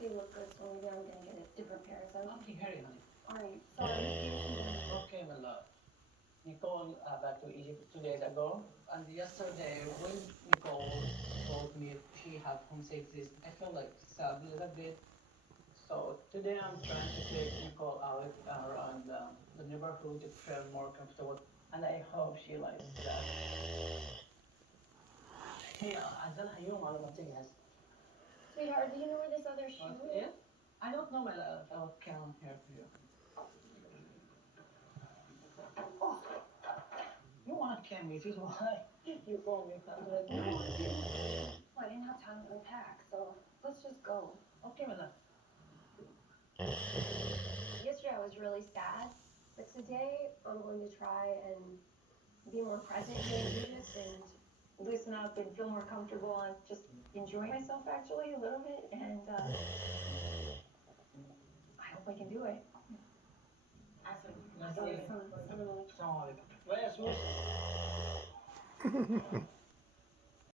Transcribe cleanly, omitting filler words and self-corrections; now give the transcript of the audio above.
they look good, so maybe I'm gonna get a different pair. So, Okay, hurry, honey. alright, sorry. Okay, my love. Nicole back to Egypt 2 days ago, and yesterday when Nicole told me she had homesick, I felt like sad a little bit. So today I'm trying to take Nicole out around the neighborhood to feel more comfortable, and I hope she likes that. Hey, عزلها يوم على ما تجهز. Sweetheart, do you know where this other shoe What? is? Yeah? I don't know, my love. I'll count here for you. Oh, you want to come with it? Why? You told me $100. Well, I didn't have time to unpack, so let's just go. Okay, my love. Yesterday I was really sad, but today I'm going to try and be more present here in Egypt and loosen up and feel more comfortable and just enjoy myself actually a little bit. And I hope I can do it. Nice to meet you. Assalamu alaikum. Where's